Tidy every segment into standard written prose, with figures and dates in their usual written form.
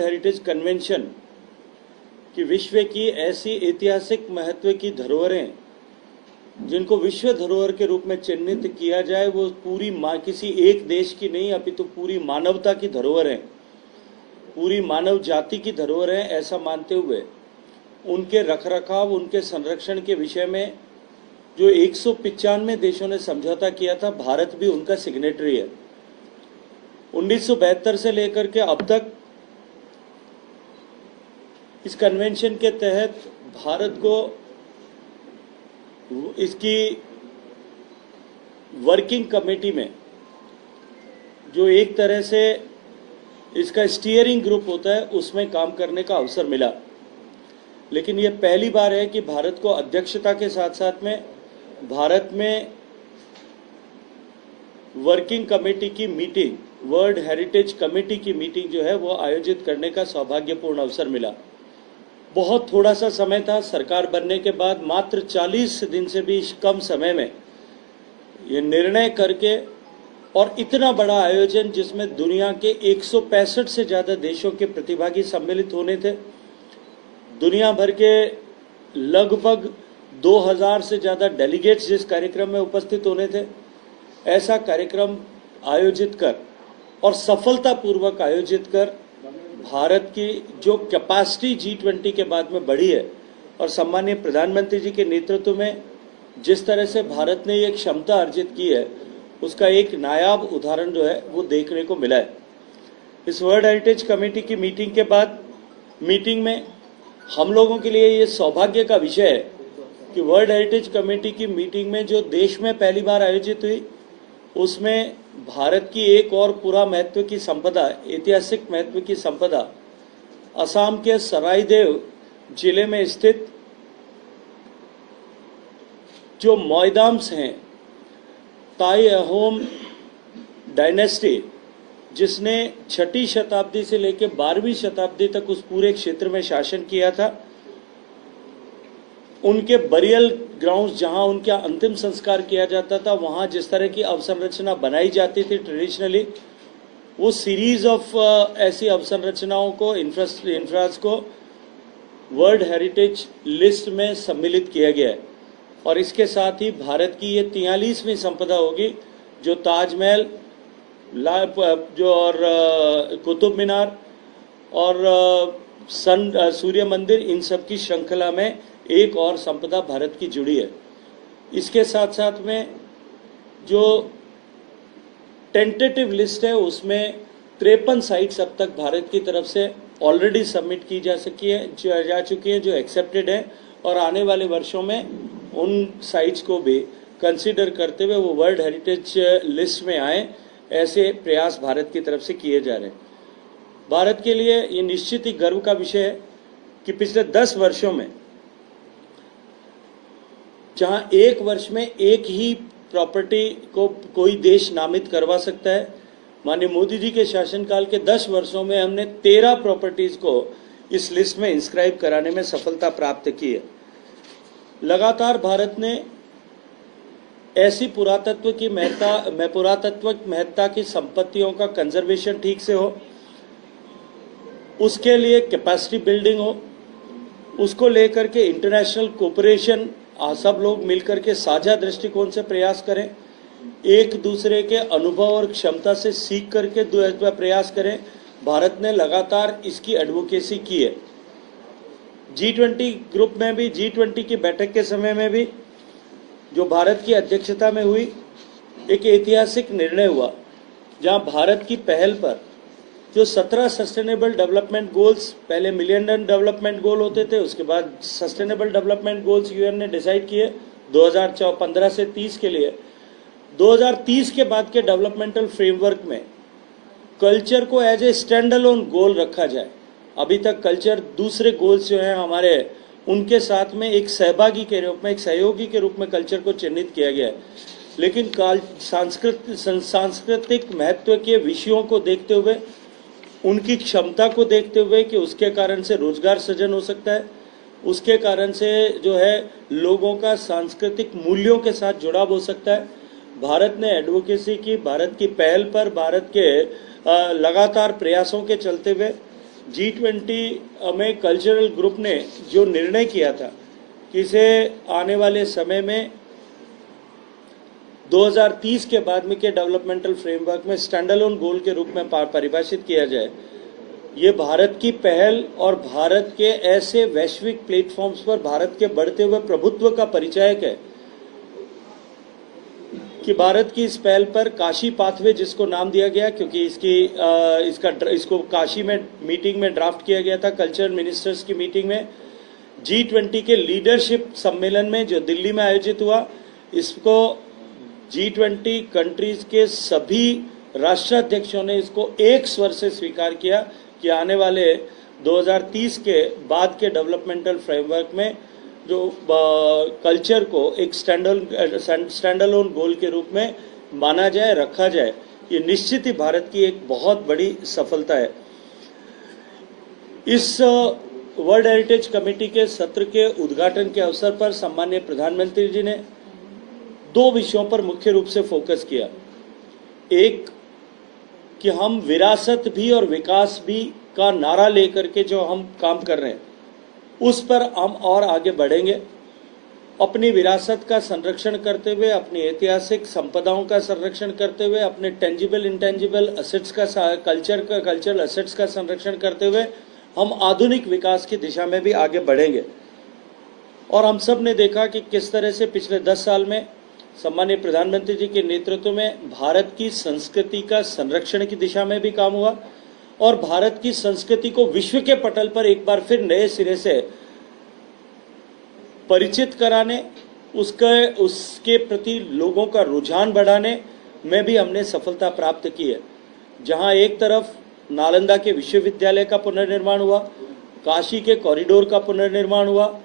World heritage convention कि विश्व की ऐसी ऐतिहासिक महत्व की धरोहरें जिनको विश्व धरोहर के रूप में चिन्हित किया जाए, वो पूरी किसी एक देश की नहीं अपितु पूरी मानवता की धरोहर है, पूरी मानव जाति की धरोहर है, ऐसा मानते हुए उनके रखरखाव, उनके संरक्षण के विषय में जो 195 देशों ने समझौता किया था, भारत भी उनका सिग्नेटरी है। 1972 से लेकर के अब तक इस कन्वेंशन के तहत भारत को इसकी वर्किंग कमेटी में, जो एक तरह से इसका स्टीयरिंग ग्रुप होता है, उसमें काम करने का अवसर मिला। लेकिन ये पहली बार है कि भारत को अध्यक्षता के साथ साथ में भारत में वर्किंग कमेटी की मीटिंग, वर्ल्ड हेरिटेज कमेटी की मीटिंग जो है वो आयोजित करने का सौभाग्यपूर्ण अवसर मिला। बहुत थोड़ा सा समय था, सरकार बनने के बाद मात्र 40 दिन से भी कम समय में ये निर्णय करके, और इतना बड़ा आयोजन जिसमें दुनिया के 165 से ज़्यादा देशों के प्रतिभागी सम्मिलित होने थे, दुनिया भर के लगभग 2000 से ज़्यादा डेलीगेट्स जिस कार्यक्रम में उपस्थित होने थे, ऐसा कार्यक्रम आयोजित कर और सफलतापूर्वक आयोजित कर भारत की जो कैपेसिटी G20 के बाद में बढ़ी है, और सम्मानीय प्रधानमंत्री जी के नेतृत्व में जिस तरह से भारत ने ये क्षमता अर्जित की है, उसका एक नायाब उदाहरण जो है वो देखने को मिला है। इस वर्ल्ड हेरिटेज कमेटी की मीटिंग के बाद मीटिंग में हम लोगों के लिए ये सौभाग्य का विषय है कि वर्ल्ड हेरिटेज कमेटी की मीटिंग में जो देश में पहली बार आयोजित हुई, उसमें भारत की एक और पूरा महत्व की संपदा, ऐतिहासिक महत्व की संपदा, असम के सरायदेव जिले में स्थित जो मौदाम्स हैं, ताई अहोम डायनेस्टी, जिसने 6ठी शताब्दी से लेकर 12वीं शताब्दी तक उस पूरे क्षेत्र में शासन किया था, उनके बरियल ग्राउंड्स जहां उनका अंतिम संस्कार किया जाता था, वहां जिस तरह की अवसंरचना बनाई जाती थी ट्रेडिशनली, वो सीरीज ऑफ ऐसी अवसंरचनाओं को, इंफ्रास को वर्ल्ड हेरिटेज लिस्ट में सम्मिलित किया गया है। और इसके साथ ही भारत की ये 43वीं संपदा होगी, जो ताजमहल, जो और कुतुब मीनार और सूर्य मंदिर, इन सब की श्रृंखला में एक और संपदा भारत की जुड़ी है। इसके साथ साथ में जो टेंटेटिव लिस्ट है, उसमें 53 साइट्स अब तक भारत की तरफ से ऑलरेडी सबमिट की जा चुकी है, जो एक्सेप्टेड है, और आने वाले वर्षों में उन साइट्स को भी कंसीडर करते हुए वो वर्ल्ड हेरिटेज लिस्ट में आए, ऐसे प्रयास भारत की तरफ से किए जा रहे हैं। भारत के लिए ये निश्चित ही गर्व का विषय है कि पिछले 10 वर्षों में, जहां एक वर्ष में एक ही प्रॉपर्टी को कोई देश नामित करवा सकता है, माननीय मोदी जी के शासनकाल के 10 वर्षों में हमने 13 प्रॉपर्टीज को इस लिस्ट में इंस्क्राइब कराने में सफलता प्राप्त की है। लगातार भारत ने ऐसी पुरातत्व महत्ता की संपत्तियों का कंजर्वेशन ठीक से हो, उसके लिए कैपेसिटी बिल्डिंग हो, उसको लेकर के इंटरनेशनल कोऑपरेशन, सब लोग मिलकर के साझा दृष्टिकोण से प्रयास करें, एक दूसरे के अनुभव और क्षमता से सीख करके प्रयास करें। भारत ने लगातार इसकी एडवोकेसी की है। G20 ग्रुप में भी, G20 की बैठक के समय में भी, जो भारत की अध्यक्षता में हुई, एक ऐतिहासिक निर्णय हुआ, जहां भारत की पहल पर जो 17 सस्टेनेबल डेवलपमेंट गोल्स, पहले मिलियन डेवलपमेंट गोल होते थे, उसके बाद सस्टेनेबल डेवलपमेंट गोल्स यूएन ने डिसाइड किए 2015 से 30 के लिए। 2030 के बाद के डेवलपमेंटल फ्रेमवर्क में कल्चर को एज ए स्टैंड अलोन गोल रखा जाए। अभी तक कल्चर दूसरे गोल्स जो हैं हमारे, उनके साथ में एक सहभागी के रूप में, एक सहयोगी के रूप में कल्चर को चिन्हित किया गया है। लेकिन सांस्कृतिक महत्व के विषयों को देखते हुए, उनकी क्षमता को देखते हुए कि उसके कारण से रोजगार सृजन हो सकता है, उसके कारण से जो है लोगों का सांस्कृतिक मूल्यों के साथ जुड़ाव हो सकता है, भारत ने एडवोकेसी की। भारत की पहल पर, भारत के लगातार प्रयासों के चलते हुए G20 में कल्चरल ग्रुप ने जो निर्णय किया था कि इसे आने वाले समय में 2030 के बाद में के डेवलपमेंटल फ्रेमवर्क में स्टैंडअलोन गोल के रूप में परिभाषित किया जाए, ये भारत की पहल और भारत के ऐसे वैश्विक प्लेटफॉर्म्स पर भारत के बढ़ते हुए प्रभुत्व का परिचायक है कि भारत की इस पहल पर काशी पाथवे, जिसको नाम दिया गया क्योंकि इसको काशी में मीटिंग में ड्राफ्ट किया गया था कल्चरल मिनिस्टर्स की मीटिंग में, G20 के लीडरशिप सम्मेलन में जो दिल्ली में आयोजित हुआ, इसको G20 कंट्रीज के सभी राष्ट्राध्यक्षों ने इसको एक स्वर से स्वीकार किया कि आने वाले 2030 के बाद के डेवलपमेंटल फ्रेमवर्क में जो कल्चर को एक स्टैंडअलोन गोल के रूप में माना जाए, रखा जाए। ये निश्चित ही भारत की एक बहुत बड़ी सफलता है। इस वर्ल्ड हेरिटेज कमेटी के सत्र के उद्घाटन के अवसर पर सम्माननीय प्रधानमंत्री जी ने 2 विषयों पर मुख्य रूप से फोकस किया। एक कि हम विरासत भी और विकास भी का नारा लेकर के जो हम काम कर रहे हैं उस पर हम और आगे बढ़ेंगे, अपनी विरासत का संरक्षण करते हुए, अपनी ऐतिहासिक संपदाओं का संरक्षण करते हुए, अपने टेंजिबल इंटेंजिबल असेट्स का कल्चरल असेट्स का संरक्षण करते हुए हम आधुनिक विकास की दिशा में भी आगे बढ़ेंगे। और हम सब ने देखा कि किस तरह से पिछले 10 साल में सम्माननीय प्रधानमंत्री जी के नेतृत्व में भारत की संस्कृति का संरक्षण की दिशा में भी काम हुआ और भारत की संस्कृति को विश्व के पटल पर एक बार फिर नए सिरे से परिचित कराने, उसके प्रति लोगों का रुझान बढ़ाने में भी हमने सफलता प्राप्त की है। जहां एक तरफ नालंदा के विश्वविद्यालय का पुनर्निर्माण हुआ, काशी के कॉरिडोर का पुनर्निर्माण हुआ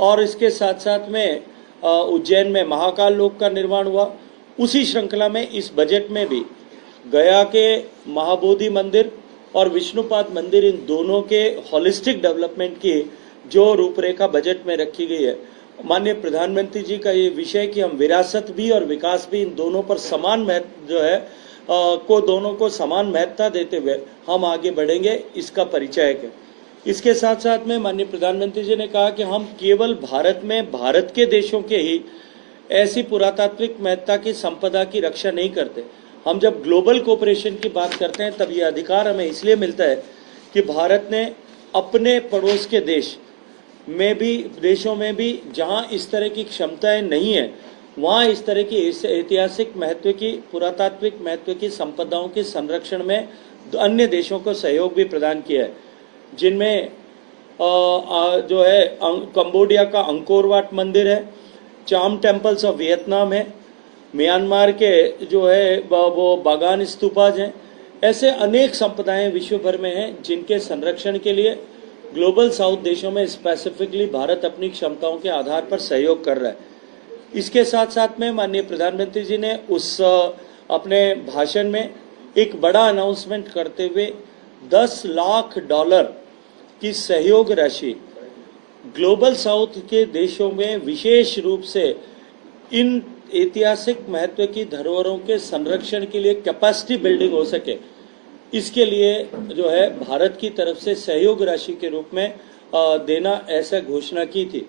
और इसके साथ साथ में उज्जैन में महाकाल लोक का निर्माण हुआ, उसी श्रृंखला में इस बजट में भी गया के महाबोधि मंदिर और विष्णुपाद मंदिर, इन दोनों के होलिस्टिक डेवलपमेंट की जो रूपरेखा बजट में रखी गई है। माननीय प्रधानमंत्री जी का ये विषय कि हम विरासत भी और विकास भी इन दोनों पर समान महत्व जो है दोनों को समान महत्ता देते हुए हम आगे बढ़ेंगे, इसका परिचायक है। इसके साथ साथ में माननीय प्रधानमंत्री जी ने कहा कि हम केवल भारत में भारत के देशों के ही ऐसी पुरातात्विक महत्ता की संपदा की रक्षा नहीं करते। हम जब ग्लोबल कोऑपरेशन की बात करते हैं तब ये अधिकार हमें इसलिए मिलता है कि भारत ने अपने पड़ोस के देशों में भी जहां इस तरह की क्षमताएं नहीं है, वहां इस तरह की ऐतिहासिक महत्व की, पुरातात्विक महत्व की संपदाओं के संरक्षण में अन्य देशों को सहयोग भी प्रदान किया है, जिनमें जो है कंबोडिया का अंकोर वाट मंदिर है, चाम टेम्पल्स ऑफ वियतनाम है, म्यांमार के जो है वो बागान स्तूपाज हैं। ऐसे अनेक संपदाएं विश्व भर में हैं जिनके संरक्षण के लिए ग्लोबल साउथ देशों में स्पेसिफिकली भारत अपनी क्षमताओं के आधार पर सहयोग कर रहा है। इसके साथ साथ में माननीय प्रधानमंत्री जी ने उस अपने भाषण में एक बड़ा अनाउंसमेंट करते हुए $10 लाख की सहयोग राशि ग्लोबल साउथ के देशों में विशेष रूप से इन ऐतिहासिक महत्व की धरोहरों के संरक्षण के लिए कैपेसिटी बिल्डिंग हो सके, इसके लिए जो है भारत की तरफ से सहयोग राशि के रूप में देना ऐसा घोषणा की थी।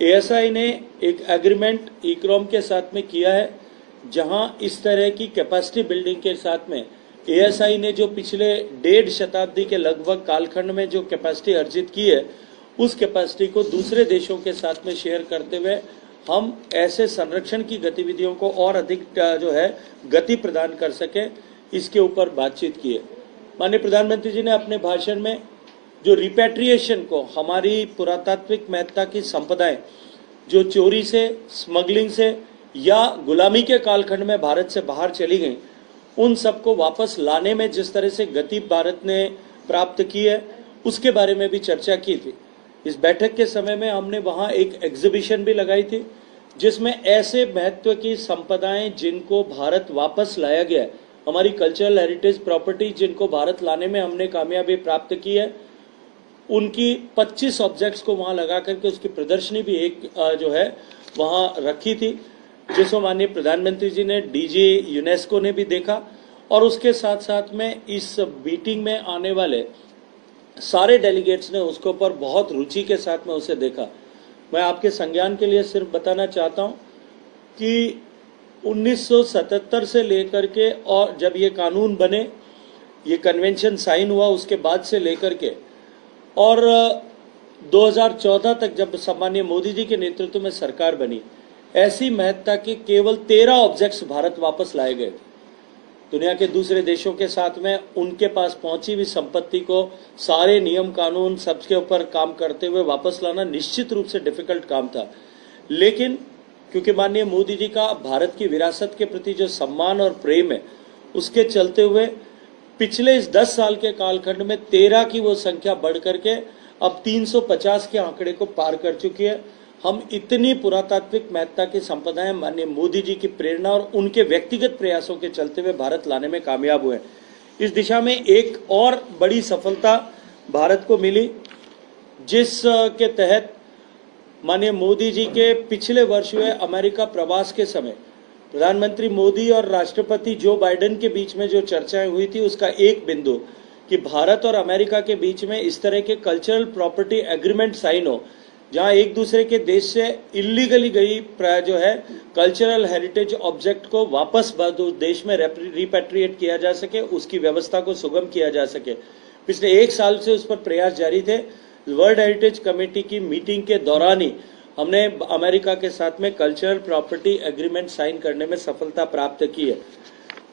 ASI ने एक एग्रीमेंट इक्रोम के साथ में किया है, जहां इस तरह की कैपेसिटी बिल्डिंग के साथ में ASI ने जो पिछले 1.5 शताब्दी के लगभग कालखंड में जो कैपेसिटी अर्जित की है, उस कैपेसिटी को दूसरे देशों के साथ में शेयर करते हुए हम ऐसे संरक्षण की गतिविधियों को और अधिक जो है गति प्रदान कर सके, इसके ऊपर बातचीत की है। माननीय प्रधानमंत्री जी ने अपने भाषण में जो रिपैट्रिएशन को, हमारी पुरातात्विक महत्ता की संपदाएं जो चोरी से, स्मगलिंग से या गुलामी के कालखंड में भारत से बाहर चली गई, उन सबको वापस लाने में जिस तरह से गति भारत ने प्राप्त की है, उसके बारे में भी चर्चा की थी। इस बैठक के समय में हमने वहाँ एक एग्जीबिशन भी लगाई थी, जिसमें ऐसे महत्व की संपदाएं जिनको भारत वापस लाया गया है, हमारी कल्चरल हेरिटेज प्रॉपर्टी जिनको भारत लाने में हमने कामयाबी प्राप्त की है, उनकी 25 ऑब्जेक्ट्स को वहाँ लगा करके उसकी प्रदर्शनी भी एक जो है वहाँ रखी थी, जिसको माननीय प्रधानमंत्री जी ने DG यूनेस्को ने भी देखा। और उसके साथ साथ में इस मीटिंग में आने वाले सारे डेलीगेट्स ने उसके ऊपर बहुत रुचि के साथ में उसे देखा। मैं आपके संज्ञान के लिए सिर्फ बताना चाहता हूं कि 1977 से लेकर के और जब ये कानून बने, ये कन्वेंशन साइन हुआ, उसके बाद से लेकर के और 2014 तक जब सम्मानीय मोदी जी के नेतृत्व में सरकार बनी, ऐसी महत्ता के केवल 13 ऑब्जेक्ट्स भारत वापस लाए गए। दुनिया के दूसरे देशों के साथ में उनके पास पहुंची हुई संपत्ति को सारे नियम कानून सबके ऊपर काम करते हुए वापस लाना निश्चित रूप से डिफिकल्ट काम था। लेकिन क्योंकि माननीय मोदी जी का भारत की विरासत के प्रति जो सम्मान और प्रेम है, उसके चलते हुए पिछले इस 10 साल के कालखंड में 13 की वो संख्या बढ़ करके अब 350 के आंकड़े को पार कर चुकी है। हम इतनी पुरातात्विक महत्ता की संपदाएं माननीय मोदी जी की प्रेरणा और उनके व्यक्तिगत प्रयासों के चलते हुए भारत लाने में कामयाब हुए। इस दिशा में एक और बड़ी सफलता भारत को मिली, जिस के तहत माननीय मोदी जी के पिछले वर्ष हुए अमेरिका प्रवास के समय प्रधानमंत्री मोदी और राष्ट्रपति जो बाइडेन के बीच में जो चर्चाएं हुई थी, उसका एक बिंदु कि भारत और अमेरिका के बीच में इस तरह के कल्चरल प्रॉपर्टी एग्रीमेंट साइन हो, जहां एक दूसरे के देश से इलीगली गई जो है कल्चरल हेरिटेज ऑब्जेक्ट को वापस देश में रिपेट्रिएट किया जा सके, उसकी व्यवस्था को सुगम किया जा सके। पिछले 1 साल से उस पर प्रयास जारी थे। वर्ल्ड हेरिटेज कमेटी की मीटिंग के दौरान ही हमने अमेरिका के साथ में कल्चरल प्रॉपर्टी एग्रीमेंट साइन करने में सफलता प्राप्त की है।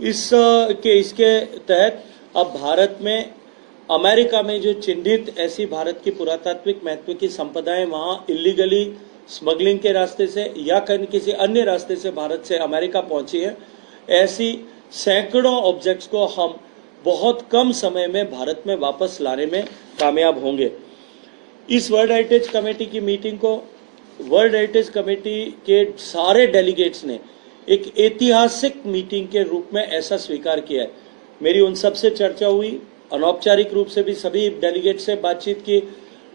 इसके तहत अब भारत में अमेरिका में जो चिन्हित ऐसी भारत की पुरातात्विक महत्व की संपदाएं वहां इलीगली स्मगलिंग के रास्ते से या किसी अन्य रास्ते से भारत से अमेरिका पहुंची है, ऐसी सैकड़ों ऑब्जेक्ट्स को हम बहुत कम समय में भारत में वापस लाने में कामयाब होंगे। इस वर्ल्ड हेरिटेज कमेटी की मीटिंग को वर्ल्ड हेरिटेज कमेटी के सारे डेलीगेट्स ने एक ऐतिहासिक मीटिंग के रूप में ऐसा स्वीकार किया है। मेरी उन सब से चर्चा हुई, अनौपचारिक रूप से भी सभी डेलीगेट से बातचीत की,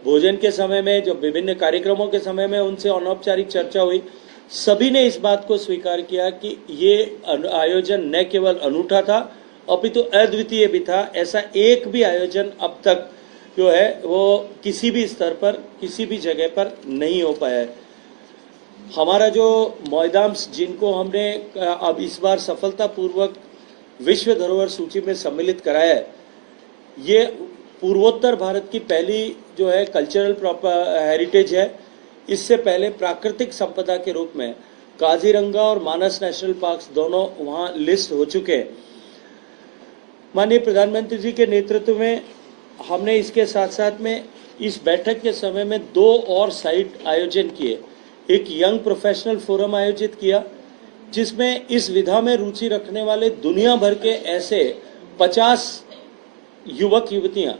भोजन के समय में जो विभिन्न कार्यक्रमों के समय में उनसे अनौपचारिक चर्चा हुई। सभी ने इस बात को स्वीकार किया कि ये आयोजन न केवल अनूठा था अपितु अद्वितीय भी था। ऐसा एक भी आयोजन अब तक जो है वो किसी भी स्तर पर किसी भी जगह पर नहीं हो पाया है। हमारा जो मोइदाम्स जिनको हमने अब इस बार सफलतापूर्वक विश्व धरोहर सूची में सम्मिलित कराया है, ये पूर्वोत्तर भारत की पहली जो है कल्चरल हेरिटेज है। इससे पहले प्राकृतिक संपदा के रूप में काजीरंगा और मानस नेशनल पार्क्स दोनों वहां लिस्ट हो चुके हैं। माननीय प्रधानमंत्री जी के नेतृत्व में हमने इसके साथ साथ में इस बैठक के समय में 2 और साइट आयोजन किए। एक यंग प्रोफेशनल फोरम आयोजित किया, जिसमें इस विधा में रुचि रखने वाले दुनिया भर के ऐसे 50 युवक युवतियां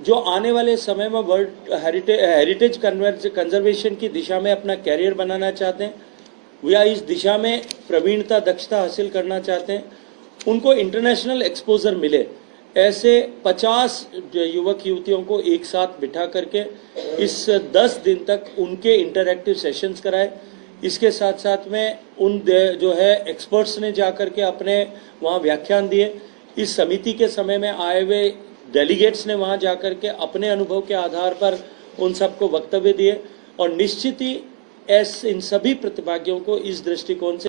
जो आने वाले समय में वर्ल्ड हेरिटेज कंजर्वेशन की दिशा में अपना कैरियर बनाना चाहते हैं या इस दिशा में प्रवीणता दक्षता हासिल करना चाहते हैं, उनको इंटरनेशनल एक्सपोजर मिले। ऐसे 50 युवक युवतियों को एक साथ बिठा करके इस 10 दिन तक उनके इंटरैक्टिव सेशंस कराए। इसके साथ साथ में उन जो है एक्सपर्ट्स ने जाकर के अपने वहाँ व्याख्यान दिए। इस समिति के समय में आए हुए डेलीगेट्स ने वहाँ जाकर के अपने अनुभव के आधार पर उन सबको वक्तव्य दिए और निश्चित ही इन सभी प्रतिभागियों को इस दृष्टिकोण से